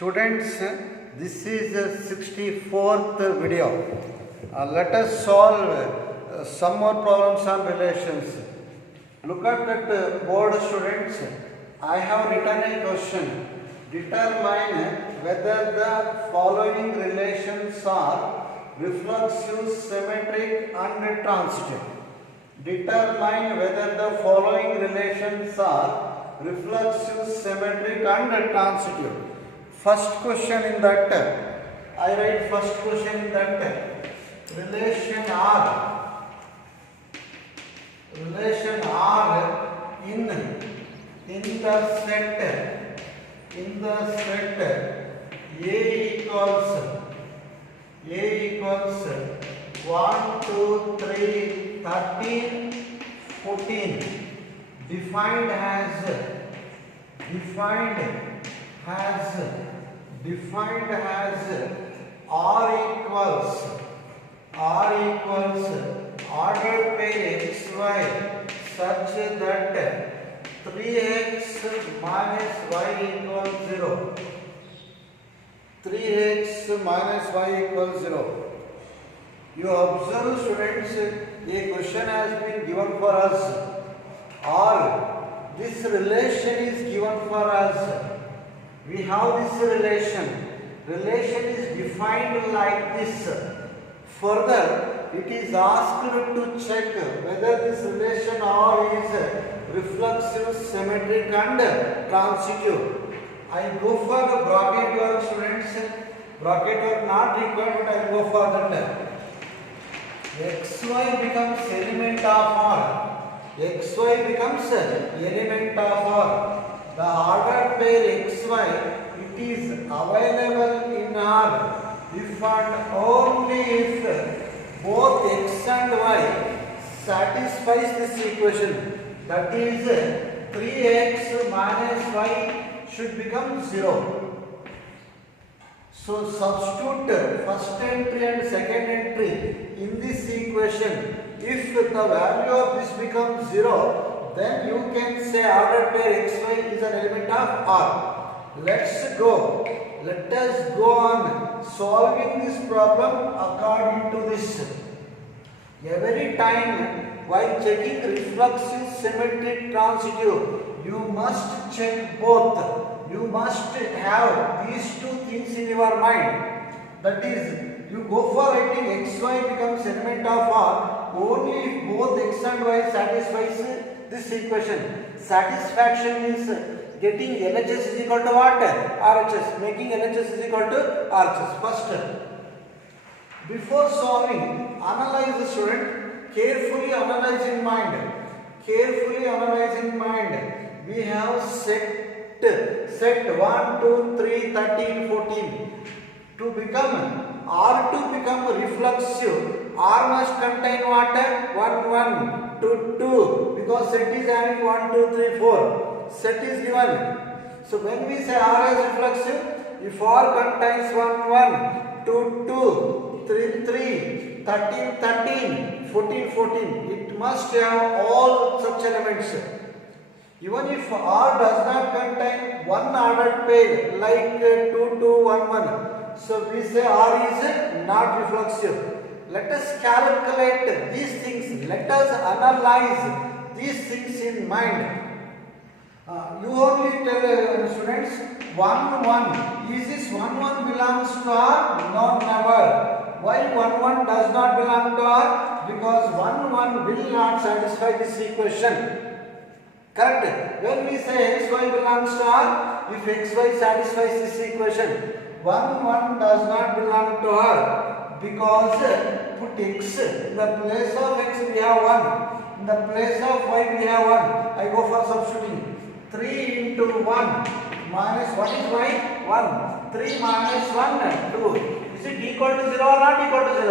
Students, this is the 64th video. Let us solve some more problems on relations. Look at that board, students. I have written a question. Determine whether the following relations are reflexive, symmetric and transitive. Determine whether the following relations are reflexive, symmetric and transitive. First question in that, I write first question in that, relation R in the set A equals 1, 2, 3, 13, 14, defined as R equals ordered pair xy such that 3x minus y equals 0. 3x minus y equals 0. You observe, students, a question has been given for us, or this relation is given for us. We have this relation. Relation is defined like this. Further, it is asked to check whether this relation R is reflexive, symmetric and transitive. I go for the bracket work, students. Bracket work not required, but I go for that. xy becomes element of R. xy becomes element of R. The ordered pair xy, it is available in R if and only if both x and y satisfies this equation. That is 3x minus y should become 0. So substitute first entry and second entry in this equation. If the value of this becomes 0, then you can say ordered pair xy is an element of R. Let us go on solving this problem according to this. Every time while checking reflexive, symmetric, transitive, you must check both. You must have these two things in your mind. That is, you go for writing xy becomes element of R only if both x and y satisfies this equation. Satisfaction means getting LHS is equal to what? RHS. Making LHS is equal to RHS. First, before solving, analyze the student. Carefully analyze in mind. We have set 1, 2, 3, 13, 14. To become R to become reflexive, R must contain what? 1, 1, 2, 2. Because set is having 1, 2, 3, 4. Set is given. So when we say R is reflexive, if R contains 1, 1, 2, 2, 3, 3, 13, 13, 14, 14, it must have all such elements. Even if R does not contain one ordered pair like 2, 2, 1, 1, so we say R is not reflexive. Let us calculate these things. Let us analyze these things in mind. You only tell students 1, 1. Is this 1, 1 belongs to R? No, never. Why 1, 1 does not belong to R? Because 1, 1 will not satisfy this equation. Correct? When we say xy belongs to R, if xy satisfies this equation, 1, 1 does not belong to R because put x in the place of x we have 1, in the place of y we have 1. I go for substituting. 3 into 1 minus 1 is y? 1. 3 minus 1, 2. Is it equal to 0 or not equal to 0?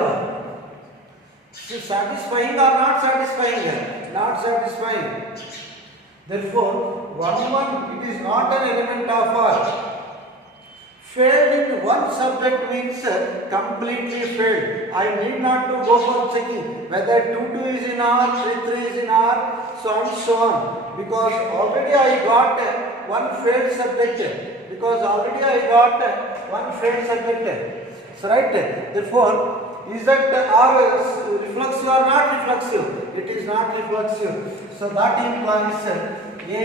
Is it satisfying or not satisfying? Not satisfying. Therefore, 1, 1, it is not an element of R. Failed in one subject means completely failed. I need not to go for checking whether 2, 2 is in R, 3, 3 is in R, so on, because already I got one failed subject. because already I got one friend subject. So right, therefore, is that R reflexive or not reflexive? It is not reflexive. So that implies A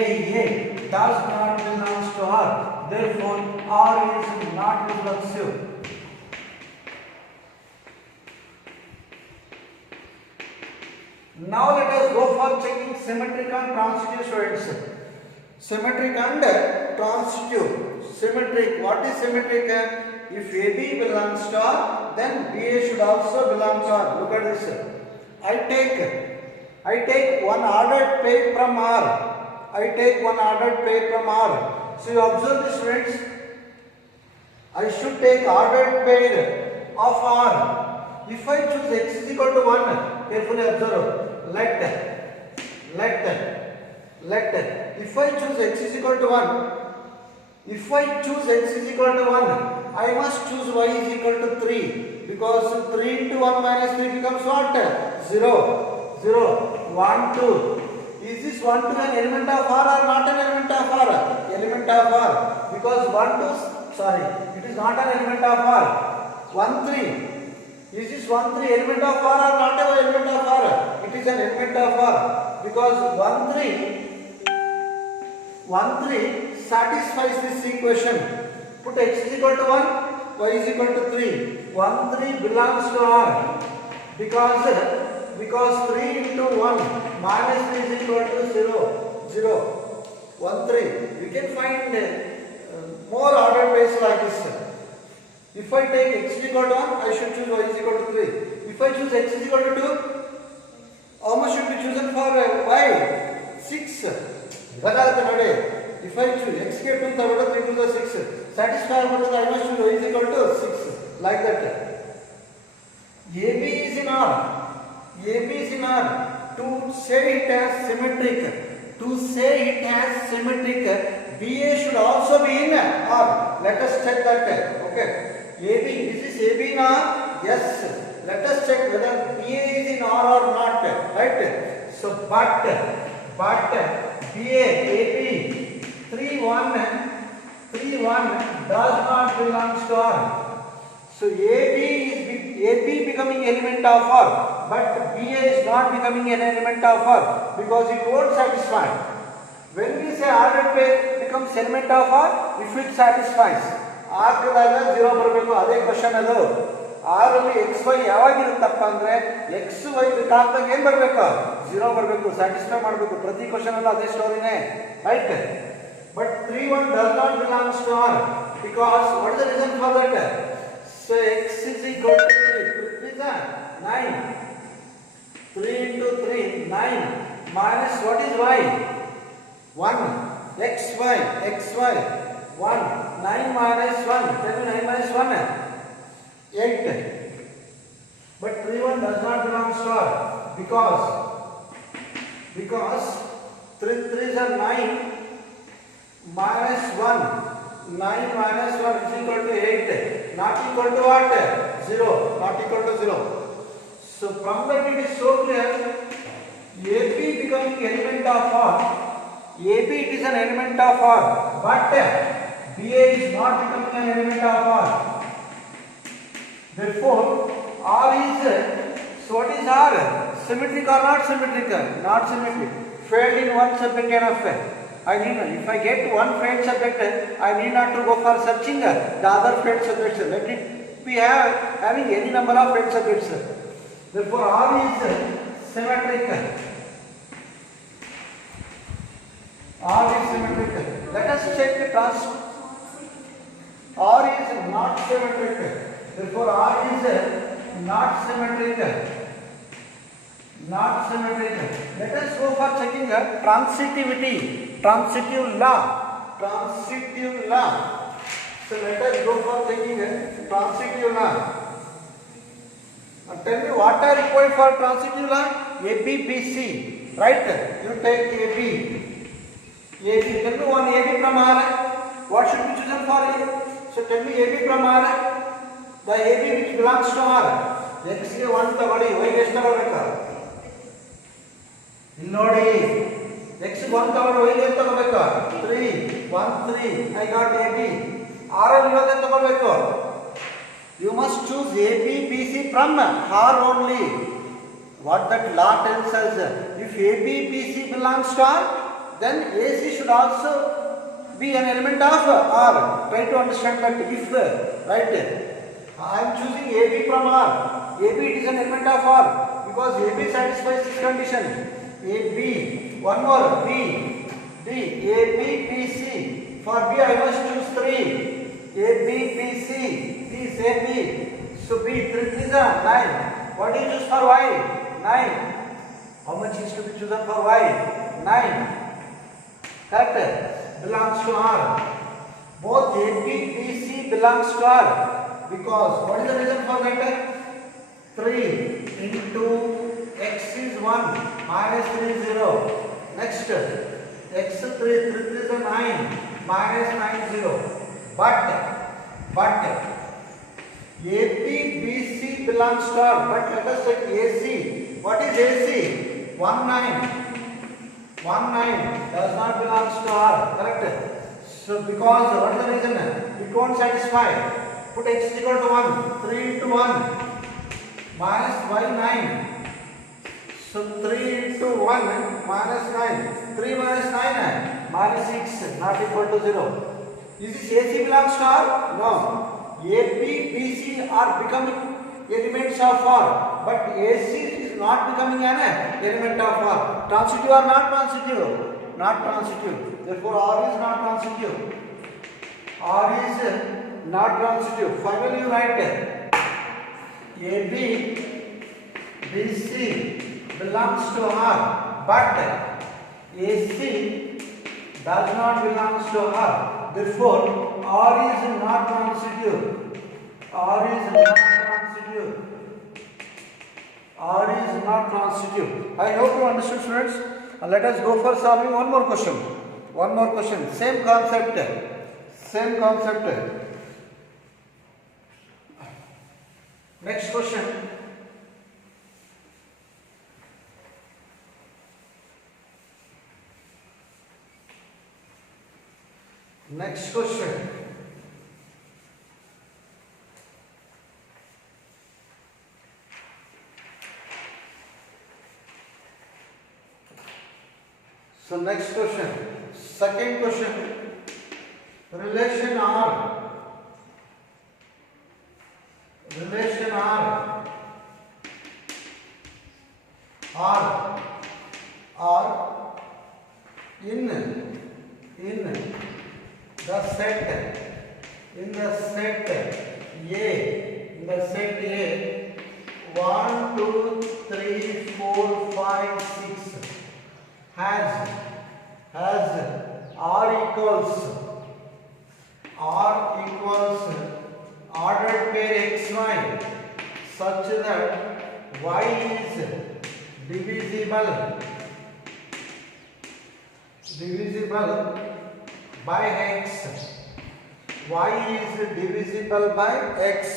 does not belongs to R. Therefore, R is not reflexive. Now let us go for checking symmetric and transitive students. Symmetric and transitive. Symmetric. What is symmetric? If AB belongs to R, then BA should also belong to R. Look at this. I take one ordered pair from R. I take one ordered pair from R. So you observe this, friends. I should take ordered pair of R. If I choose x is equal to 1, carefully observe. Let if I choose x is equal to 1, if I choose x is equal to 1, I must choose y is equal to 3, because 3 into 1 minus 3 becomes what? 0, 1, 2. Is this 1, 2 an element of R or not an element of R? Element of R, because 1, 2, sorry, it is not an element of R. 1, 3. Is this 1, 3 element of R or not an element of R? It is an element of R, because 1, 3 satisfies this equation. Put x is equal to 1, y is equal to 3. 1, 3 belongs to R, because 3 into 1 minus 3 is equal to 0, 1, 3. We can find more ordered pairs like this. If I take x is equal to 1, I should choose y is equal to 3. If I choose x is equal to 2, how much should be chosen for y? 6. If I choose x is equal to 3 to the 6, satisfy I must choose y is equal to 6. Like that. AB is in R. AB is in R. To say it as symmetric, BA should also be in R. Let us check that. Okay. AB, is this AB in R? Yes. Let us check whether BA is in R or not. Right? So, but BA, AB, 3, 1 does not belong to R. So, AB becoming element of R, but BA is not becoming an element of R, because it won't satisfy. When we say ordered pair becomes element of R, if it satisfies. R ಗೆ 0 ಬರಬೇಕು. ಅದೇ question ಅದು. R ಅಲ್ಲಿ xy ಯಾವಾಗ ಇರುತ್ತಪ್ಪ ಅಂದ್ರೆ xy ಬಿಟ್ಟಾಗ ಏನು ಬರಬೇಕು? 0 ಬರಬೇಕು. ಸ್ಯಾಟಿಸ್ಫೈ ಮಾಡಬೇಕು. ಪ್ರತಿ ಕ್ವೆಶ್ಚನ್ ಅಲ್ಲ ಅದೇ ಸ್ಟೋರಿನೇ. Right? But 3, 1 does not belongs to R, because what is the reason for that? So x is equal to 3. 3 is 9. 3 into 3, 9 minus what is y? 1. xy 1. 9 minus 1. Tell me 9 minus 1. 8. But 3, 1 does not belong to R, because 3 3s are 9 minus 1. 9 minus 1 is equal to 8. Not equal to what? 0. Not equal to 0. So from that it is so clear. AB becoming element of R. AB it is an element of R, but BA is not becoming an element of R. Therefore, R is, so what is R? Symmetric or not symmetric? Not symmetric. Failed in one subject enough. If I get one failed subject, I need not to go for searching the other failed subjects. Let it be having any number of failed subjects. Therefore, R is symmetric. R is symmetric. Let us check the transitive. R is not symmetric. Therefore, R is not symmetric. Let us go for checking transitivity. Transitive law. So let us go for checking transitive law. Now tell me what are required for transitive law? AB, BC. Right? You take AB. Tell me one AB from R. What should be chosen for A? So tell me AB from R. The AB which belongs to R. X ಗೆ 1 ತಗೊಳ್ಳಿ, y ಗೆ ಎಷ್ಟು ತಗೊಳ್ಬೇಕು? ಇಲ್ಲಿ ನೋಡಿ, x ಗೆ 1 ತಗೊಳ್ಳಿ, y ಗೆ ಎಷ್ಟು ತಗೊಳ್ಬೇಕು? 3. 1 3 I got AB ಆರಲ್ಲಿ ಇರೋದೇ ತಗೊಳ್ಬೇಕು. You must choose AB BC from R only. What that law tells us, if AB BC belongs to R, then AC should also be an element of R. Try to understand that if, right? I am choosing AB from R. AB it is an element of R because AB satisfies this condition. AB, one more B, D, AB, BC. For B I must choose 3. AB, BC, B is AB. So B 3 is 9. What do you choose for Y? 9. How much is to be chosen for Y? 9. Correct? Belongs to R. Both AB, BC belongs to R. Because what is the reason for that? 3 into x is 1 minus 3 is 0. Next x 3 is 9 minus 9 0. But AB BC belongs to R. But let us check AC. What is AC? 1 9 does not belong to R. Correct? So because what is the reason? It won't satisfy. Put x is equal to 1. 3 into 1 minus y 9. So 3 into 1 minus 9. 3 minus 9 minus 6 not equal to 0. Is this AC belongs to R? No. AB, BC are becoming elements of R. But AC is not becoming an element of R. Transitive or not transitive? Not transitive. Therefore R is not transitive. R is not transitive. Finally you write AB, BC belongs to R. But AC does not belong to R. Therefore R is not transitive. R is not transitive. R is not transitive. I hope you understood, students. Let us go for solving one more question. Same concept. Next question. So next question, second question, relation R in the set A 1 2 3 4 5 6 has R equals ordered pair xy such that y is divisible by x.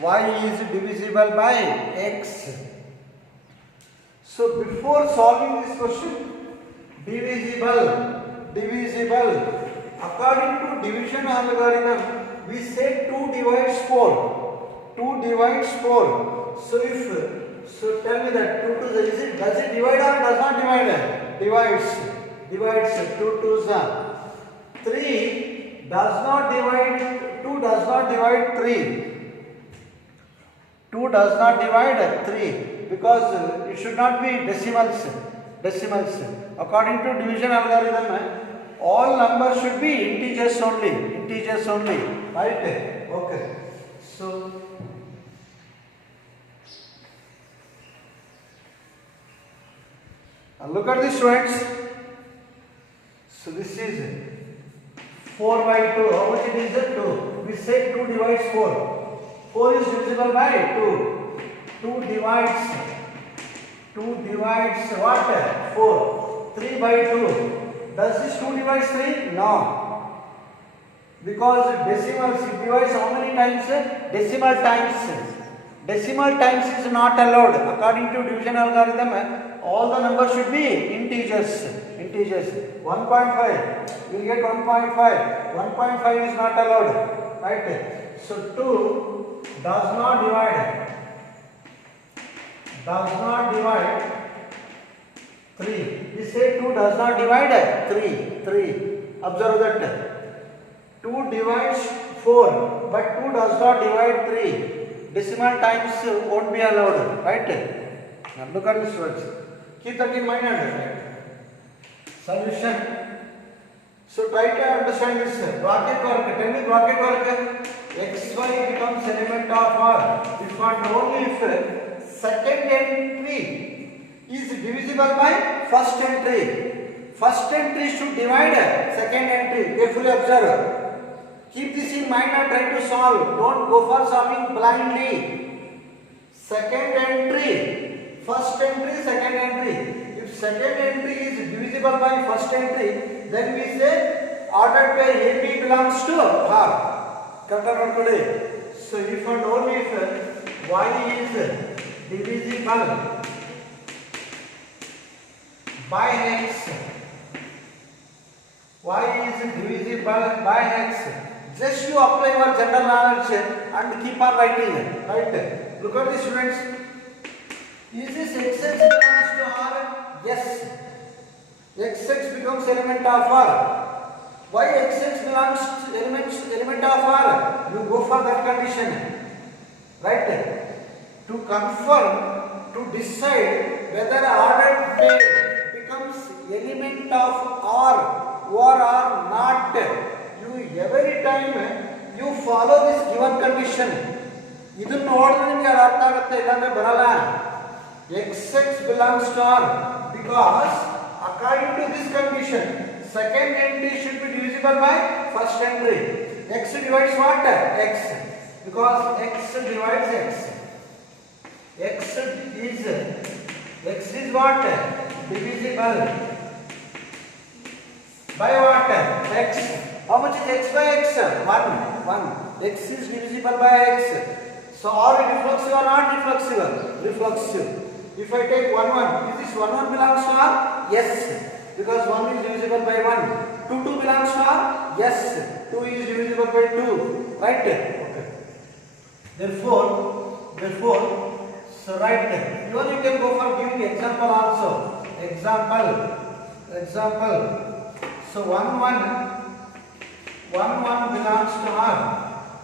Y is divisible by x. So before solving this question, divisible, according to division algorithm, we say 2 divides 4. So tell me that 2 to does it divide or does not divide? Divides 2 2s are 3 does not divide 2 does not divide 3. 2 does not divide 3 because it should not be decimals. According to division algorithm, all numbers should be integers only, right? Okay. So look at this, students. So this is 4 by 2. How much it is? 2. We say 2 divides 4. 4 is divisible by 2. 2 divides what? 4. 3 by 2. Does this 2 divides 3? No. Because decimals, it divides how many times? Decimal times. Decimal times is not allowed. According to division algorithm, all the numbers should be integers. integers. 1.5, you will get 1.5. 1.5 is not allowed, right? So 2 does not divide 3. We say 2 does not divide 3. Observe that 2 divides 4, but 2 does not divide 3. Decimal times won't be allowed, right? Now look at this words. Keep that in mind. Solution. So try to understand this bracket work. Tell me bracket work. XY becomes element of R if and only if second entry is divisible by first entry. First entry should divide second entry. Carefully observe. Keep this in mind and try to solve. Don't go for solving blindly. Second entry, first entry, second entry. If second entry is divisible by first entry, then we say ordered by AB belongs to R. Correct? So if and only if Y is divisible by X, Y is divisible by X. Just you apply your general knowledge and keep on writing, right? Look at the students. Is this XX belongs to R? Yes. XX becomes element of R. Why XX belongs to element of R? You go for that condition, right? To confirm, to decide whether ordered pair becomes element of R or not. You every time you follow this given condition. ಇದನ್ನು ನೋಡಿದ್ರೆ ನಿಮಗೆ ಅರ್ಥ ಆಗುತ್ತೆ ಇಲ್ಲಾಂದ್ರೆ ಬರಲ್ಲ. XX belongs to R because according to this condition second entry should be divisible by first entry. X divides what? X, because X divides X. X is what? Divisible by what? X. How much is X by X? 1. X is divisible by X. So are we reflexive or not reflexive? Reflexive. If I take 1, is this 1 belongs to R? Yes, because 1 is divisible by 1. 2 belongs to R? Yes, 2 is divisible by 2. Right? Okay. Therefore, so right. Even you can go for giving example also. Example. So 1 belongs to R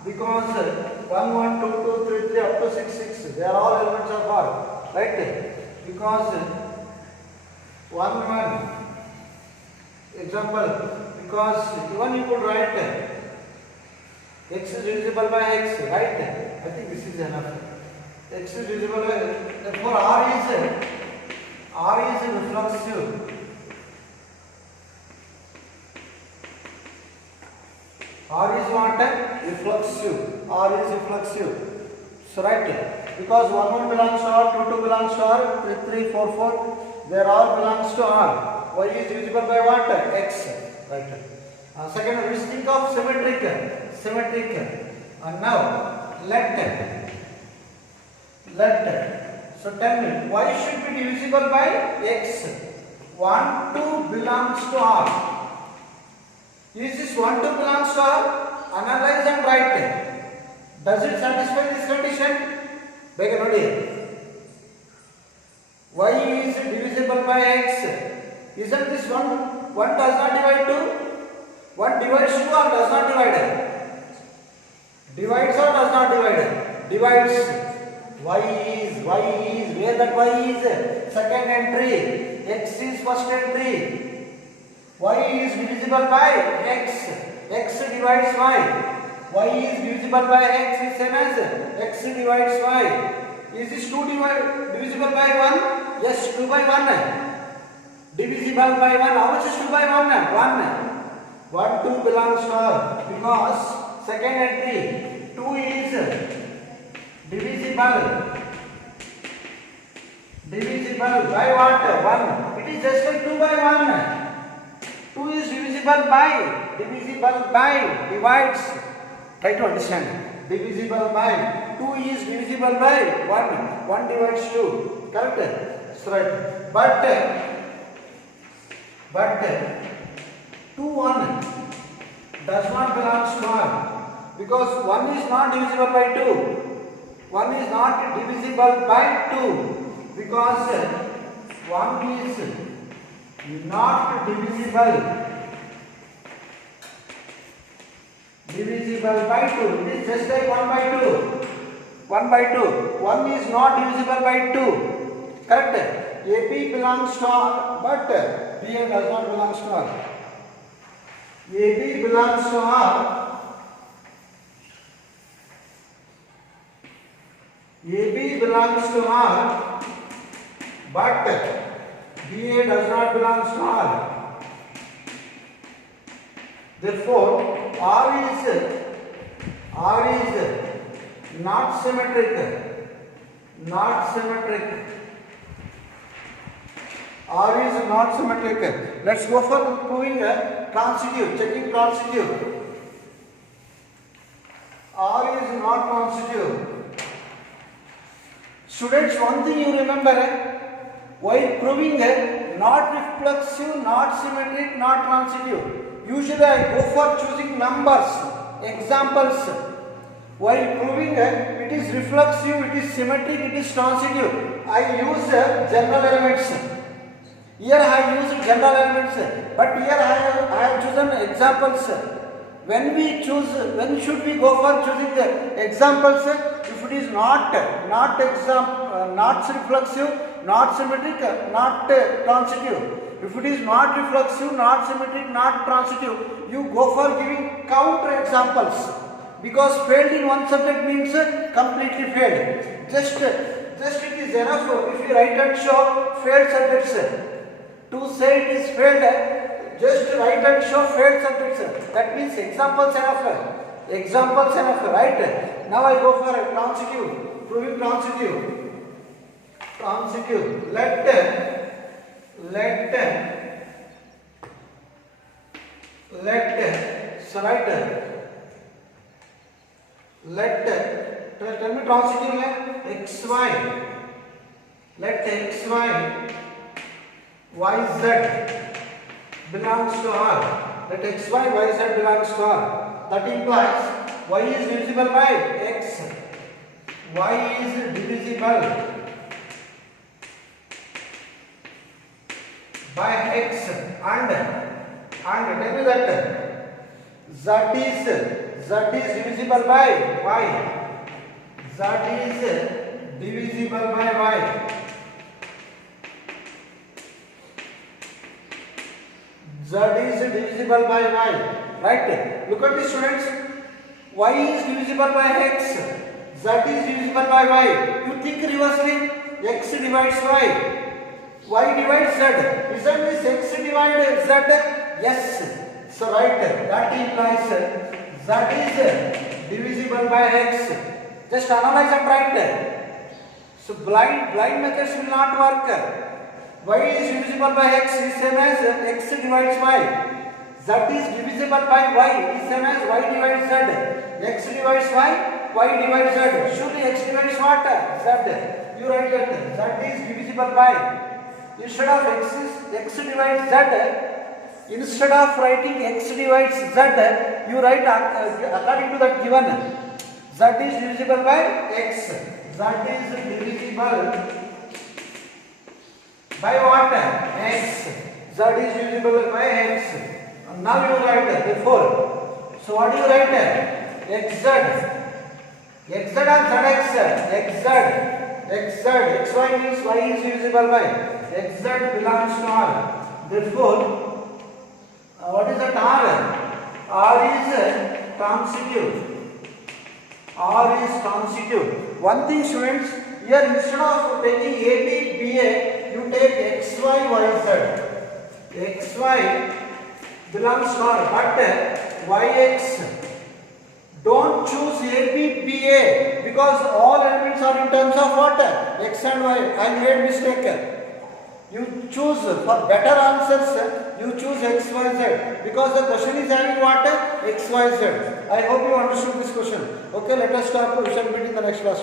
because 1, 1, 2, 2, 3, 3 up to 6, 6. They are all elements of R, right? Because 1, 1. Example. Because even you could write X is divisible by X, right? I think this is enough. X is divisible by. Therefore, R is reflexive. R is what? Reflexive. R is reflexive. So right, because 1 belongs to R, 2 belongs to R, 3, 4, 4, they all belongs to R. Y is divisible by what? X. Right. Second, we think of symmetric. And now let. So tell me, Y should be divisible by X. 1, 2 belongs to R. Is this 1, 2 belongs to R? Analyze and write. Does it satisfy this condition? Bega nodi. Y is divisible by X. Isn't this 1 does not divide 2? 1 divides 2 or does not divide? Divides or does not divide? Divides. Y is where that Y is second entry. X is first entry. Y is divisible by X. X divides Y. Y is divisible by X is same as X divides Y. Is this 2 divisible by 1? Yes, 2 by 1. Divisible by 1. How much is 2 by 1? 1, 2 belongs to R because second entry 2 is divisible by what? 1. It is just like 2 by 1. 2 is divisible by divides. Try to understand. Divisible by 2 is divisible by 1. 1 divides 2. Correct? That's right. But but 2 1 does not belongs to R because 1 is not divisible by 2. 1 is not divisible by 2 because 1 is not divisible by 2. It is just like 1 by 2. 1 by 2. 1 is not divisible by 2. Correct? AB belongs to R, but BA does not belong to R. AB belongs to R. AB belongs to R, but BA does not belong to R. Therefore, R is not symmetric. Not symmetric. R is not symmetric. Let's go for proving transitive, checking transitive. R is not transitive. Students, one thing you remember, while proving not reflexive, not symmetric, not transitive, usually I go for choosing numbers, examples. While proving it is reflexive, it is symmetric, it is transitive, I use general elements. Here I use general elements, but here I have chosen examples. When should we go for choosing the examples? If it is not reflexive, not symmetric, not transitive. If it is not reflexive, not symmetric, not transitive, you go for giving counter examples. Because failed in one subject means completely failed. Just it is enough if you write and show failed subjects. To say it is failed, just write and show failed subjects. That means examples enough. Examples enough, right? Now I go for a transitive, proving transitive. Transitive. Let tell me transitive xy. Let xy yz belongs to R. Let xy yz belongs to R. That implies y is divisible by x. Y is divisible by x and tell me that z is divisible by y. Z is divisible by y. Z is divisible by y. Right? Look at this, students. Y is divisible by x. Z is divisible by y. You think reversely. X divides y. Y divides z. Isn't this x divided z? Yes. So right. That implies z is divisible by x. Just analyze and write. So blind methods will not work. Y is divisible by x is same as x divides y. Z is divisible by y is same as y divides z. X divides y divides z. Surely x divides what? Z. You write that z is divisible by. Instead of x divides z, instead of writing x divides z, you write according to that given. Z is divisible by x. Z is divisible by what? X. Z is divisible by x. And now you write therefore. So what do you write? Xz. Xz and zx. Xz. Xy means y is divisible by. Xz belongs to R. Therefore, what is that R? R is transitive. R is transitive. One thing, students, here instead of taking AB, BA, you take XY, YZ. XY belongs to R, but YX. Don't choose AB, BA because all elements are in terms of what? X and Y. I made mistake. You choose for better answers, you choose X, Y, Z because the question is having what? X, Y, Z. I hope you understood this question. Okay, let us stop. We shall meet in the next class.